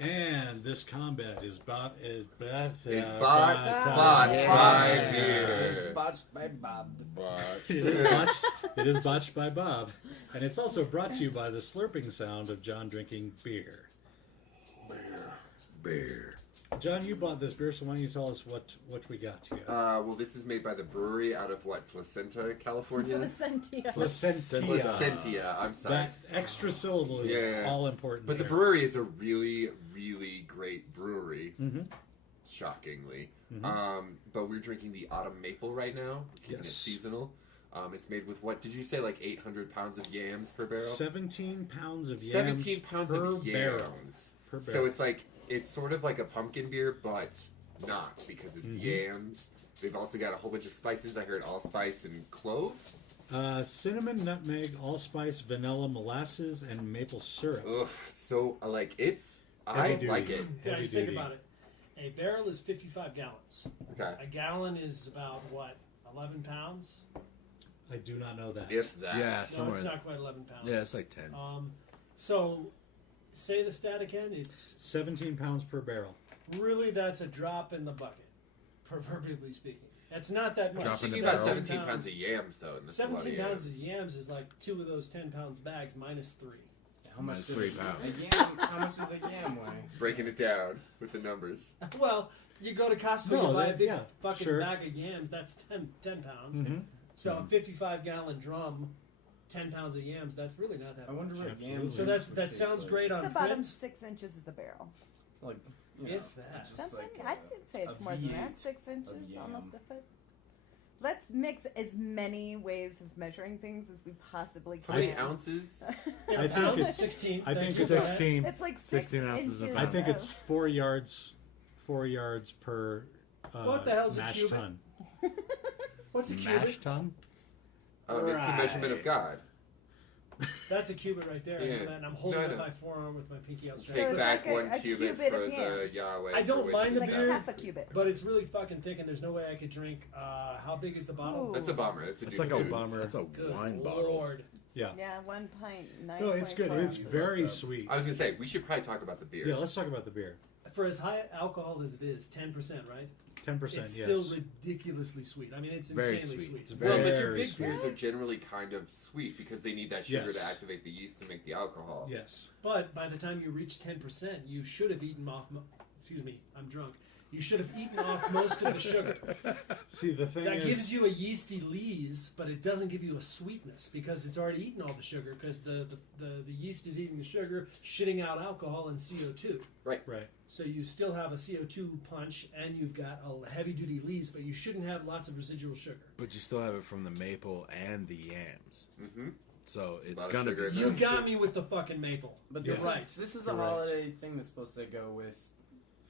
And this combat is bought by beer. It's botched by Bob. It is botched by Bob. And it's also brought to you by the slurping sound of John drinking beer. Beer. John, you bought this beer, so why don't you tell us what we got here? Well, this is made by the Bruery out of what? Placenta, California? Placentia. I'm sorry. That extra syllable is all important. But the Bruery is a really, really great brewery. Mm-hmm. Shockingly. Mm-hmm. But we're drinking the autumn maple right now. Keeping it seasonal. It's made with what did you say? Like 800 pounds of yams per barrel. 17 pounds of yams. 17 pounds per of barrel. Per barrel. So it's sort of like a pumpkin beer, but not because it's yams. They've also got a whole bunch of spices. I heard allspice and clove. Cinnamon, nutmeg, allspice, vanilla, molasses, and maple syrup. Ugh, so I like it. Guys, think about it. A barrel is 55 gallons. Okay. A gallon is about, what, 11 pounds? I do not know that. If that. Yeah, No, it's not quite 11 pounds. Yeah, it's like 10. So, say the stat again. It's 17 pounds per barrel. Really, that's a drop in the bucket, proverbially speaking. That's not that much. I'm speaking about 17 pounds of yams, though. And 17 pounds of yams is like 2 of those 10 pounds bags minus 3. How much? 3 pounds. How much does a yam weigh? Breaking it down with the numbers. Well, you go to Costco, you buy a big fucking bag of yams. That's 10 pounds. Mm-hmm. So a 55-gallon drum, 10 pounds of yams. That's really not that much. I wonder what yams. So that sounds great on the print. bottom 6 inches of the barrel. Like, if that. Something, I did say it's more than that. 6 inches, almost a foot. Let's mix as many ways of measuring things as we possibly can. How many ounces? I think it's 16. I think it's 16. It's like 16 ounces inches. of I think it's 4 yards per what the hell's a mash cubit? ton. What's a cubit? Mash ton? It's the measurement of God. That's a cubit right there. Yeah. And I'm holding No. my forearm with my pinky out straight. Take it's back like one a cubit cubit for of the yams. Yahweh. I don't mind the Like beer, half a cubit. but it's really fucking thick, and there's no way I could drink. How big is the bottle? Ooh. That's a bummer. That's It's like a deuce. bummer. It's a Good wine bottle. Lord. Yeah. Yeah, 1 pint, 9. No, it's good. It's very sweet. I was gonna say we should probably talk about the beer. Yeah, let's talk about the beer. For as high alcohol as it is, 10%, right? 10%, It's yes. still ridiculously sweet. I mean, it's Very insanely sweet. sweet. It's Well, but your very big sweet. beers are generally kind of sweet because they need that sugar Yes. to activate the yeast to make the alcohol. Yes. But by the time you reach 10%, you should have eaten off. Excuse me, I'm drunk. You should have eaten off most of the sugar. See, the thing That is... gives you a yeasty lees, but it doesn't give you a sweetness because it's already eaten all the sugar because the yeast is eating the sugar, shitting out alcohol and CO2. Right. So you still have a CO2 punch and you've got a heavy-duty lees, but you shouldn't have lots of residual sugar. But you still have it from the maple and the yams. Mm-hmm. So it's Lot of gonna sugar be. in You there. got me with the fucking maple. But You're this right. This is a Correct. holiday thing that's supposed to go with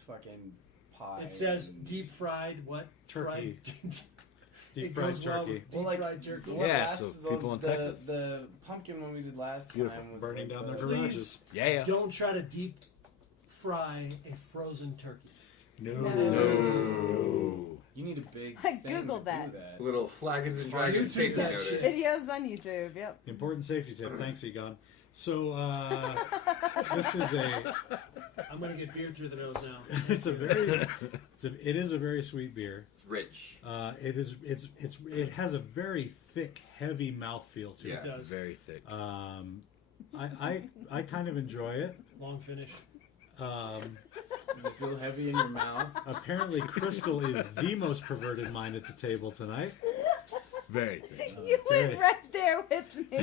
fucking pie. It says and- deep fried what? Turkey. Fried. Deep It fried goes well turkey. with Well, deep like, fried jerky. what Yeah, last- so people in Texas. The pumpkin one we did last Beautiful. time was Burning like down the- their garages. Yeah. Don't try to deep fry a frozen turkey. No. You need a big. I thing Googled to that. do that. Little Flagons and On Dragons YouTube, safety that notice. shit. Videos on YouTube, yep. Important safety tip. Thanks, Egon. So, this is I'm gonna get beer through the nose now. it is a very sweet beer. It's rich. It has a very thick, heavy mouthfeel to Yeah. It does. Very thick. it. I kind of enjoy it. Long finish. Does it feel heavy in your mouth? Apparently, Crystal is the most perverted mind at the table tonight. Very thick. You went right there with me.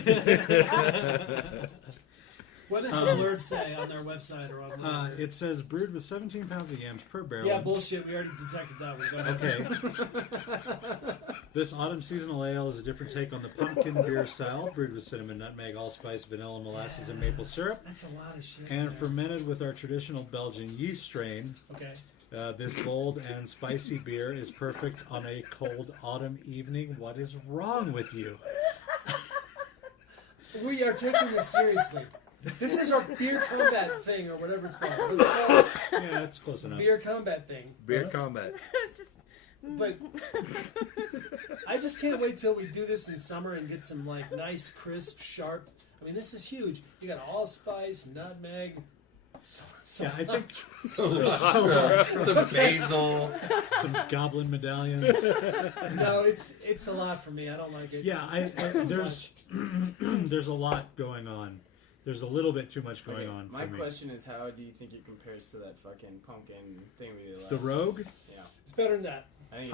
What does the blurb say on their website or on whatever? It says brewed with 17 pounds of yams per barrel. Yeah, bullshit. We already detected that one. Go ahead. Okay. This autumn seasonal ale is a different take on the pumpkin beer style, brewed with cinnamon, nutmeg, allspice, vanilla, molasses, and maple syrup, That's a lot of shit. and man. fermented with our traditional Belgian yeast strain. Okay. This bold and spicy beer is perfect on a cold autumn evening. What is wrong with you? We are taking this seriously. This is our beer combat thing, or whatever it's called. It's called Yeah, that's close enough. beer combat thing. Beer combat. But I just can't wait till we do this in summer and get some like nice, crisp, sharp. I mean, this is huge. You got allspice, nutmeg, Yeah, I think Some basil. some goblin medallions. No, it's a lot for me. I don't like it. Yeah, there's there's a lot going on. There's a little bit too much going on. My for me. question is, how do you think it compares to that fucking pumpkin thing we did last The rogue. Yeah, It's better than that. I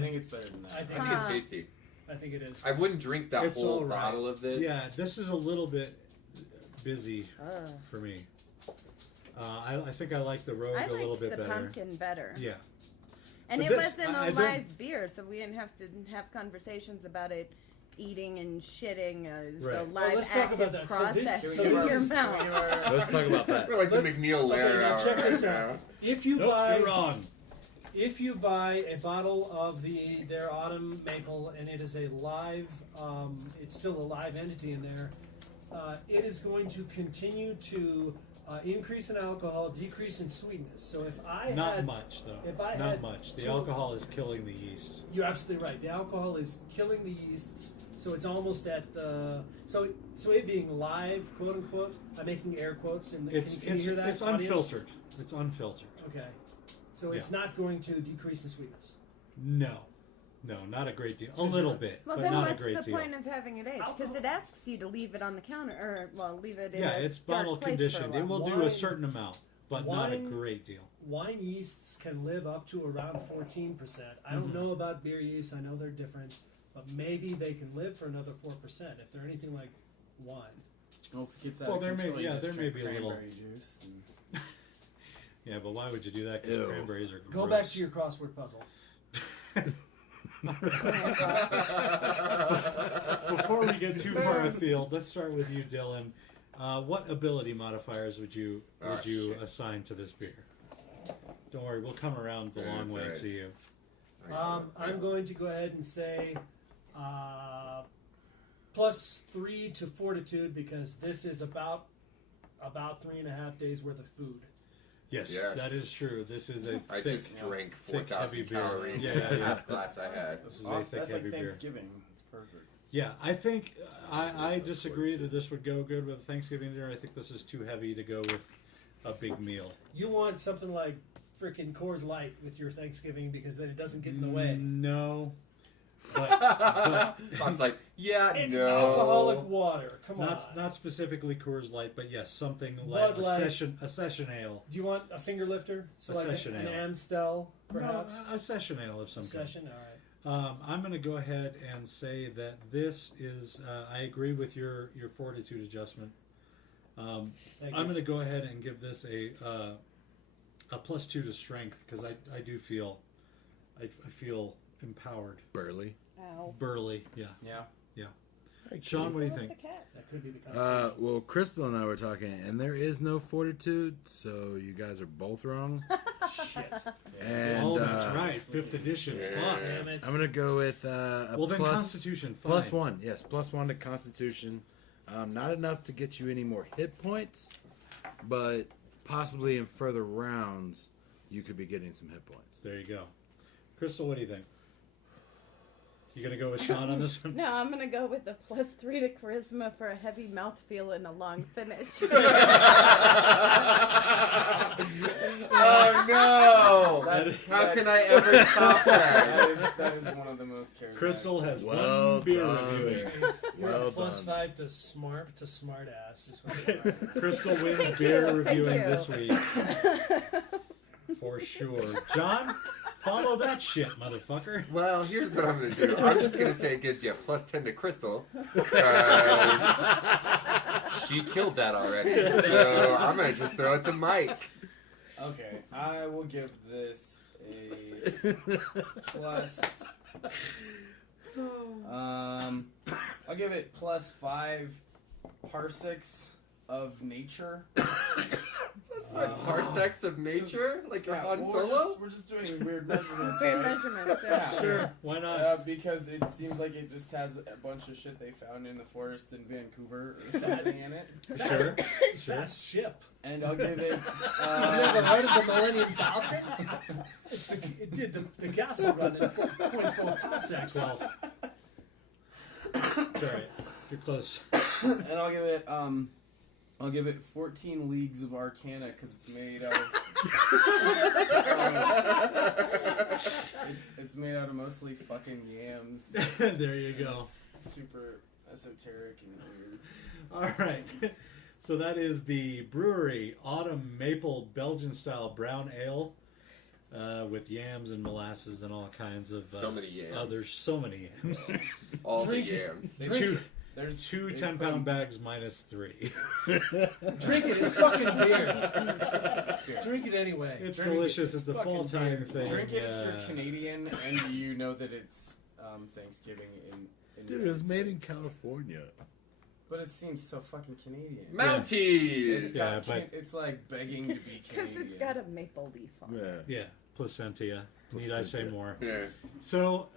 think it's better than that. I think I think it's tasty. I think it is. I wouldn't drink that It's whole all right. bottle of this. Yeah, this is a little bit busy for me. I think I like the rogue I a little liked bit the better. pumpkin better. Yeah. And But it this- wasn't I a don't- live beer, so we didn't have to have conversations about it eating and shitting as a Right. live let's talk about active that. So this- process so in this your is- mouth. Let's talk about that. We're like the Let's- McNeil okay, Lair now hour check this right out. now. If you Nope, buy you're wrong. If you buy a bottle of their autumn maple and it is a live, it's still a live entity in there, it is going to continue to increase in alcohol, decrease in sweetness. So if I Not had, much though. if I Not had much. The two- alcohol is killing the yeast. you're absolutely right. The alcohol is killing the yeasts, so it's almost at the so it being live, quote unquote. I'm making air quotes. And can you hear that? It's audience? unfiltered. It's unfiltered. Okay, so it's not going to decrease in sweetness. No, not a great deal. A Is little it- bit, Well, but then not a what's great the deal. point of having it aged? Because it asks you to leave it on the counter, or leave it in Yeah, a it's dark bottle place conditioned. for a It will while. do a certain amount, but not a wine- great deal. Wine yeasts can live up to around 14%. I don't know about beer yeast. I know they're different, but maybe they can live for another 4% if they're anything like wine. Well, if it gets out Well, of there may- control, you yeah, just there may drink be a little- cranberry juice. And Yeah, but why would you do that? Because Ew. cranberries are gross. Go back to your crossword puzzle. Before we get too far afield, let's start with you, Dylan. What ability modifiers would you Shit. assign to this beer? Don't worry, we'll come around the Yeah, long that's way right. to you. I'm going to go ahead and say +3 to fortitude because this is about 3.5 days worth of food. Yes, Yes. that is true. This is a I thick, just drank thick, heavy 4,000 beer. calories Yeah, in yeah, the yeah. half glass I had. This is a Awesome. thick, That's heavy like beer. Thanksgiving. It's perfect. Yeah, I think I disagree that this would go good with Thanksgiving dinner. I think this is too heavy to go with a big meal. You want something like freaking Coors Light with your Thanksgiving because then it doesn't get in the way. No, but Bob's like, yeah, It's no. alcoholic water. Come on. not specifically Coors Light, but yes, something like Bud Light. a session ale. Do you want a finger lifter? So A like session an ale. Amstel, perhaps? No, a session ale of some kind. Session, all right. I'm going to go ahead and say that this is. I agree with your fortitude adjustment. I'm Thank going you. to go ahead and give this a +2 to strength because I do feel I feel empowered, Burley. Ow. burly. Yeah. Yeah. Sean, what do you Still think? with the cat. That could be the conversation. Well, Crystal and I were talking, and there is no fortitude, so you guys are both wrong. Shit. And Oh, that's right, 5th edition. Yeah. Fuck. Damn it. I'm gonna go with a Well, then plus- Constitution. Fine. +1. Yes, +1 to Constitution. Not enough to get you any more hit points, but possibly in further rounds, you could be getting some hit points. There you go. Crystal, what do you think? You gonna go with Sean on this one? No, I'm gonna go with a +3 to charisma for a heavy mouthfeel and a long finish. Oh no! That- How can I ever top that? That is one of the most charismatic. Crystal has Well one beer done. reviewing. You're Well a +5 done. to smart ass. Is what you are. Crystal wins beer reviewing you. this week. For sure. John, follow that shit, motherfucker. Well, here's what I'm gonna do. I'm just gonna say it gives you a +10 to Crystal. 'Cause she killed that already. So I'm gonna just throw it to Mike. Okay, I will give this a plus. I'll give it +5 parsecs of nature. Parsecs of nature? Like you're Han well, Solo? we're just doing weird measurements. Weird right? measurements. Yeah. Sure, why not? Because it seems like it just has a bunch of shit they found in the forest in Vancouver or something in it. Sure. Fast ship. And I'll give it. You've never heard of the Millennium Falcon? It did the gas will run in 4.4 parsecs. 12. It's alright. You're close. And I'll give it I'll give it 14 Leagues of Arcana because it's made out of. It's made out of mostly fucking yams. There you go. It's super esoteric and weird. All right. So that is the Bruery Autumn Maple Belgian style brown ale with yams and molasses and all kinds of So many yams. others. So many yams. All the Drink it. yams. two There's two they 10-pound put- bags minus 3. Drink it. It's fucking beer. Drink it anyway. It's Drink it. delicious. It's a fucking full-time beer. thing. Drink it if yeah. you're Canadian and you know that it's Thanksgiving in the Dude, it was United made in States. California. But it seems so fucking Canadian. Mounties! It's, Yeah, got, but- it's like begging to be Because Canadian. it's got a maple leaf on it. Yeah. Yeah, placentia. Need I say Placentia. more? Yeah. So,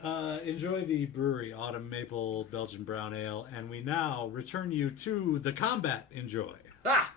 enjoy the Bruery Autumn Maple Belgian Brown Ale, and we now return you to the combat. Enjoy. Ah!